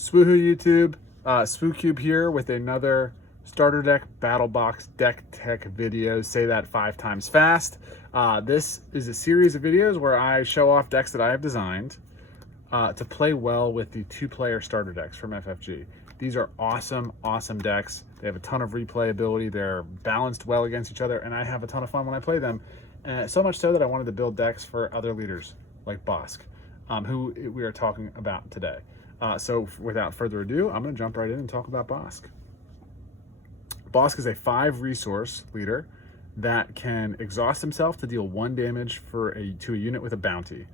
Swoohoo YouTube, SwooCube here with another starter deck battle box deck tech video. Say that 5 times fast. This is a series of videos where I show off decks that I have designed to play well with the 2-player starter decks from FFG. These are awesome, awesome decks. They have a ton of replayability. They're balanced well against each other, and I have a ton of fun when I play them. So much so that I wanted to build decks for other leaders like Bossk, who we are talking about today. So without further ado, I'm going to jump right in and talk about Bossk. Bossk is a 5 resource leader that can exhaust himself to deal 1 damage to a unit with a bounty.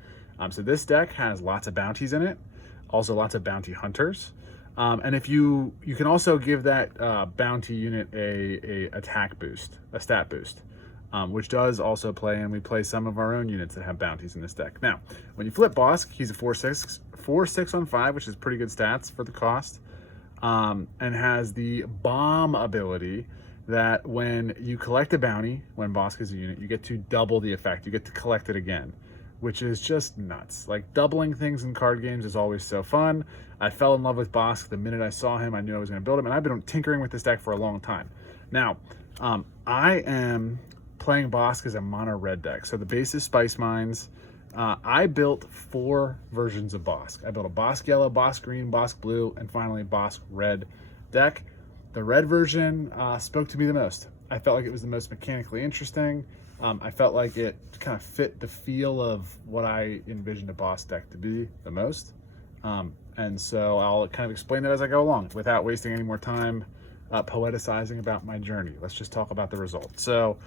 So this deck has lots of bounties in it, also lots of bounty hunters. And if you can also give that bounty unit a attack boost, a stat boost, which does also play, and we play some of our own units that have bounties in this deck. Now, when you flip Bossk, he's a 4/6 on 5, which is pretty good stats for the cost, and has the bomb ability that when you collect a bounty, when Bossk is a unit, you get to double the effect. You get to collect it again, which is just nuts. Like, doubling things in card games is always so fun. I fell in love with Bossk the minute I saw him. I knew I was going to build him, and I've been tinkering with this deck for a long time. Now, I am playing Bossk as a mono red deck. So the base is Spice Mines. I built 4 versions of Bossk. I built a Bossk yellow, Bossk green, Bossk blue, and finally Bossk red deck. The red version spoke to me the most. I felt like it was the most mechanically interesting. I felt like it kind of fit the feel of what I envisioned a Bossk deck to be the most. And so I'll kind of explain that as I go along without wasting any more time poeticizing about my journey. Let's just talk about the results. So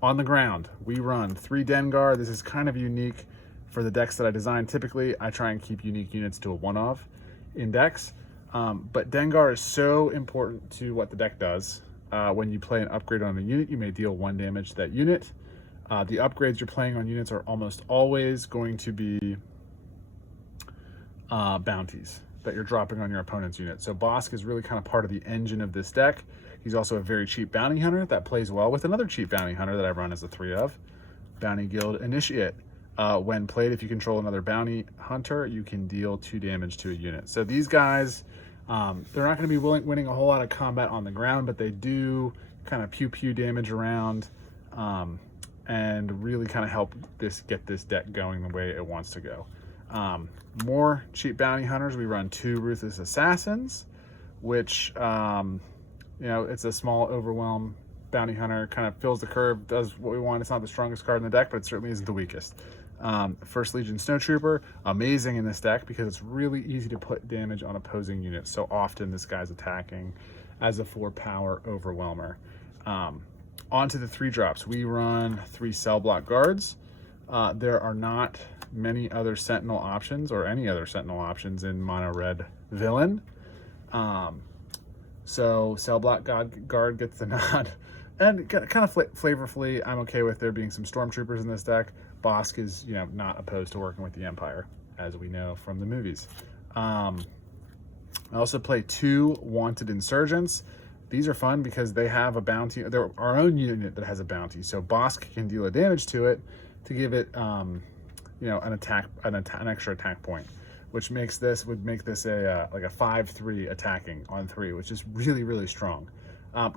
on the ground, we run 3 Dengar. This is kind of unique for the decks that I design. Typically, I try and keep unique units to a 1-of in decks. But Dengar is so important to what the deck does. When you play an upgrade on a unit, you may deal 1 damage to that unit. The upgrades you're playing on units are almost always going to be bounties that you're dropping on your opponent's unit. So Bossk is really kind of part of the engine of this deck. He's also a very cheap bounty hunter that plays well with another cheap bounty hunter that I run as a 3-of, Bounty Guild Initiate. When played, if you control another bounty hunter, you can deal 2 damage to a unit. So these guys, they're not going to be winning a whole lot of combat on the ground, but they do kind of pew damage around, and really kind of help get this deck going the way it wants to go. More cheap bounty hunters. We run 2 Ruthless Assassins, which it's a small overwhelm bounty hunter, kind of fills the curve, does what we want. It's not the strongest card in the deck, but it certainly isn't the weakest. First Legion Snowtrooper, amazing in this deck because it's really easy to put damage on opposing units. So often this guy's attacking as a 4-power overwhelmer. On to the 3 drops. We run 3 Cell Block Guards. There are not many other Sentinel options or any other Sentinel options in mono red villain. So Cell Block Guard gets the nod. And kind of flavorfully, I'm okay with there being some Stormtroopers in this deck. Bossk is, not opposed to working with the Empire, as we know from the movies. I also play 2 Wanted Insurgents. These are fun because they have a bounty. They're our own unit that has a bounty. So Bossk can deal a damage to it to give it, an extra attack point, which would make this a like a 5/3 attacking on 3, which is really, really strong.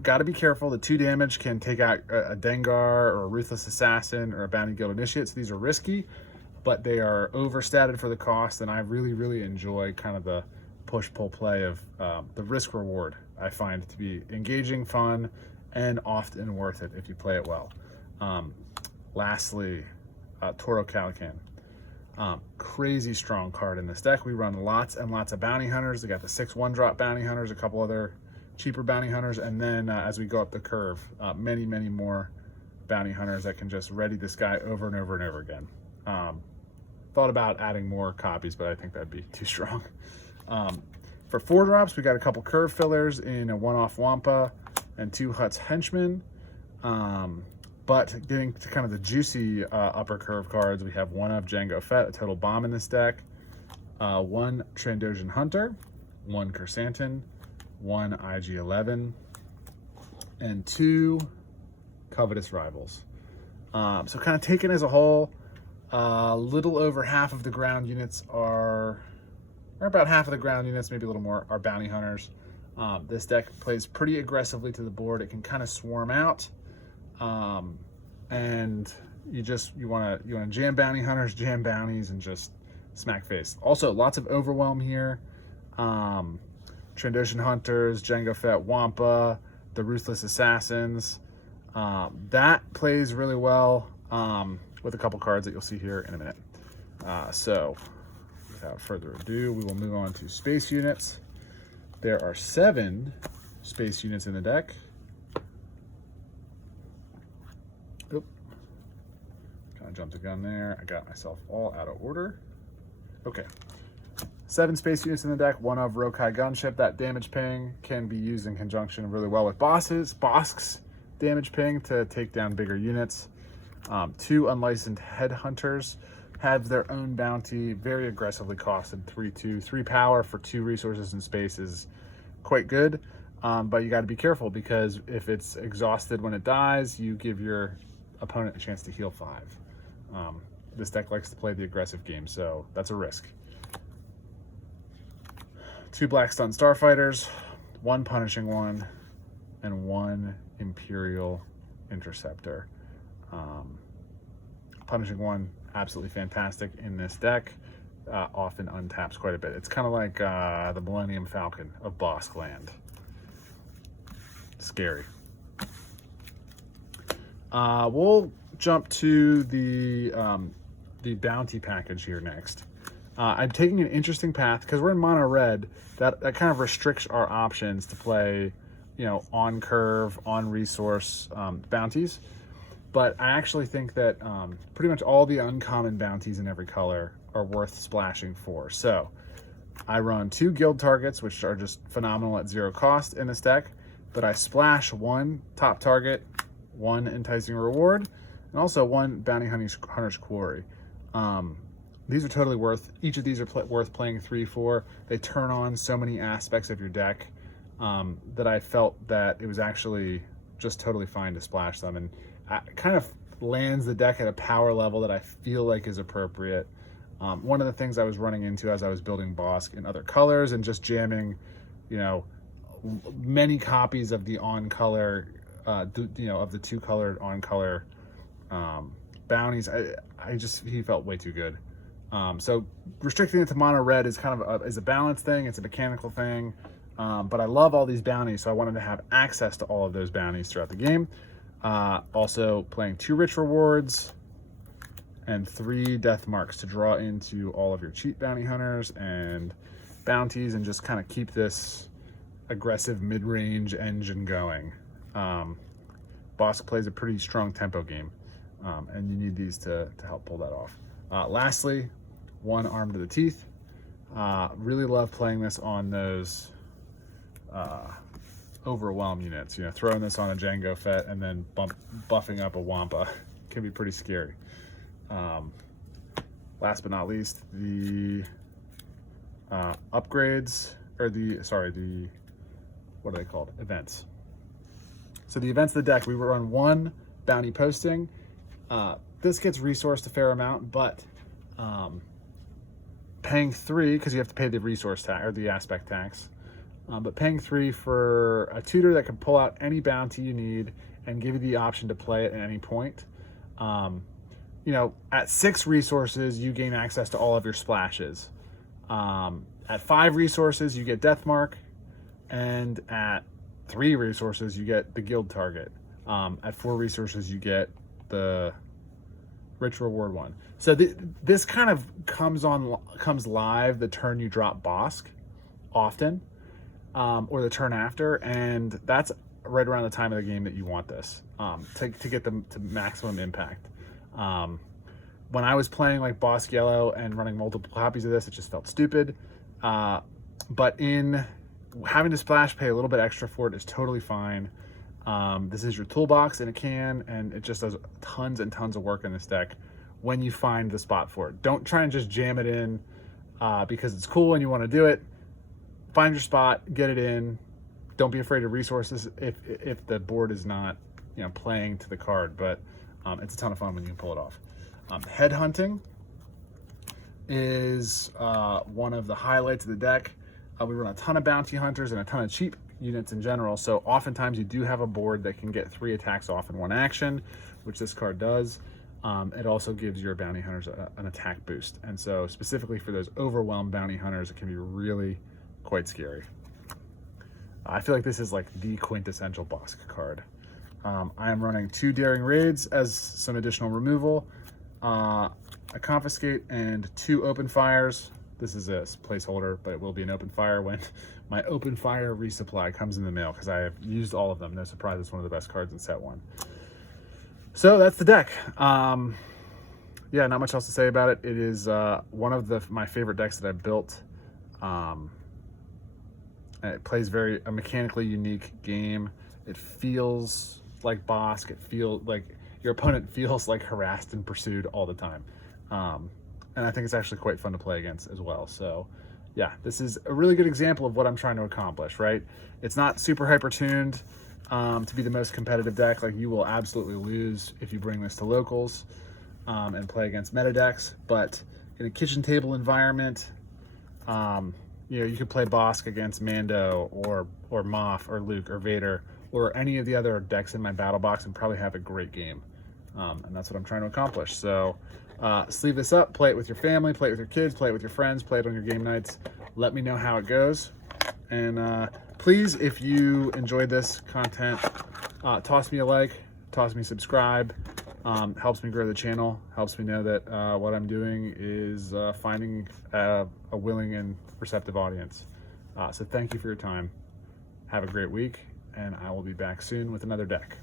Got to be careful. The 2 damage can take out a Dengar or a Ruthless Assassin or a Bounty Guild Initiate. So these are risky, but they are overstated for the cost. And I really, really enjoy kind of the push-pull play of the risk reward. I find to be engaging, fun, and often worth it if you play it well. Lastly, Toro Calican. Crazy strong card in this deck. We run lots and lots of bounty hunters. They got the 6 1-drop bounty hunters, a couple other cheaper bounty hunters, and then as we go up the curve, many more bounty hunters that can just ready this guy over and over and over again. Thought about adding more copies, but I think that'd be too strong. For 4 drops, we got a couple curve fillers in a 1-off Wampa and 2 Hutt's Henchmen. But getting to kind of the juicy upper curve cards, we have 1 of Jango Fett, a total bomb in this deck, 1 Trandoshan Hunter, 1 Kersantin, 1 IG-11, and 2 Covetous Rivals. So kind of taken as a whole, a little over half of the ground units are or about half of the ground units, maybe a little more, are bounty hunters. This deck plays pretty aggressively to the board. It can kind of swarm out, and you want to jam bounty hunters, jam bounties, and just smack face. Also, lots of overwhelm here. Trandoshan Hunters, Jango Fett Wampa, the Ruthless Assassins. That plays really well with a couple cards that you'll see here in a minute. So, without further ado, we will move on to space units. There are 7 space units in the deck. Oop. Kind of jumped the gun there. I got myself all out of order. Okay. 7 space units in the deck, 1 of Rokai Gunship. That damage ping can be used in conjunction really well with Bossk's damage ping to take down bigger units. 2 unlicensed headhunters have their own bounty, very aggressively costed 3/2. 3 power for 2 resources and space is quite good, but you got to be careful because if it's exhausted when it dies, you give your opponent a chance to heal 5. This deck likes to play the aggressive game, so that's a risk. 2 Black Stun Starfighters, 1 Punishing One, and 1 Imperial Interceptor. Punishing One, absolutely fantastic in this deck. Often untaps quite a bit. It's kind of like the Millennium Falcon of Bossk land. Scary. We'll jump to the bounty package here next. I'm taking an interesting path because we're in mono red. That kind of restricts our options to play, on curve, on resource bounties. But I actually think that pretty much all the uncommon bounties in every color are worth splashing for. So I run 2 guild targets, which are just phenomenal at 0 cost in this deck. But I splash 1 top target, 1 enticing reward, and also 1 bounty hunter's quarry. These are totally worth, each of these are worth playing 3-4. They turn on so many aspects of your deck that I felt that it was actually just totally fine to splash them. And it kind of lands the deck at a power level that I feel like is appropriate. One of the things I was running into as I was building Bossk in other colors and just jamming, many copies of the on-color, of the 2 colored on-color bounties, he felt way too good. So restricting it to mono red is kind of is a balance thing. It's a mechanical thing. But I love all these bounties, so I wanted to have access to all of those bounties throughout the game. Also playing 2 rich rewards and 3 death marks to draw into all of your cheat bounty hunters and bounties and just kind of keep this aggressive mid-range engine going. Bossk plays a pretty strong tempo game, and you need these to help pull that off. Lastly, 1 arm to the teeth. Really love playing this on those overwhelm units. Throwing this on a Jango Fett and then buffing up a Wampa can be pretty scary. Last but not least, the upgrades, or what are they called? Events. So the events of the deck, we run 1 bounty posting. This gets resourced a fair amount, but paying 3, because you have to pay the resource tax or the aspect tax, but paying 3 for a tutor that can pull out any bounty you need and give you the option to play it at any point. At 6 resources, you gain access to all of your splashes. At 5 resources, you get Death Mark, and at 3 resources, you get the guild target. At 4 resources, you get the rich reward one. So this kind of comes live the turn you drop Bossk often, or the turn after, and that's right around the time of the game that you want this to get them to maximum impact. When I was playing like Bossk Yellow and running multiple copies of this, it just felt stupid. But in having to splash pay a little bit extra for it is totally fine. This is your toolbox in a can, and it just does tons and tons of work in this deck when you find the spot for it. Don't try and just jam it in because it's cool and you want to do it. Find your spot, get it in. Don't be afraid of resources if the board is not playing to the card, but it's a ton of fun when you can pull it off. Headhunting is one of the highlights of the deck. We run a ton of bounty hunters and a ton of cheap units in general, so oftentimes you do have a board that can get 3 attacks off in 1 action, which this card does. It also gives your bounty hunters an attack boost, and so specifically for those overwhelmed bounty hunters, it can be really quite scary. I feel like this is like the quintessential Bossk card. I am running 2 Daring Raids as some additional removal, a Confiscate, and 2 Open Fires. This is a placeholder, but it will be an Open Fire when my Open Fire resupply comes in the mail, because I have used all of them. No surprise, it's one of the best cards in set 1. So that's the deck. Yeah, not much else to say about it. It is one of my favorite decks that I've built. It plays a mechanically unique game. It feels like Bossk. It feels like your opponent feels like harassed and pursued all the time. And I think it's actually quite fun to play against as well. So yeah, this is a really good example of what I'm trying to accomplish, right? It's not super hyper tuned to be the most competitive deck. Like, you will absolutely lose if you bring this to locals and play against meta decks, but in a kitchen table environment, you know, you could play Bossk against Mando or Moff or Luke or Vader or any of the other decks in my battle box and probably have a great game. And that's what I'm trying to accomplish. So sleeve this up, play it with your family, play it with your kids, play it with your friends, play it on your game nights. Let me know how it goes. And please, if you enjoyed this content, toss me a like, toss me subscribe. Helps me grow the channel, helps me know that what I'm doing is finding a willing and receptive audience. So thank you for your time. Have a great week, and I will be back soon with another deck.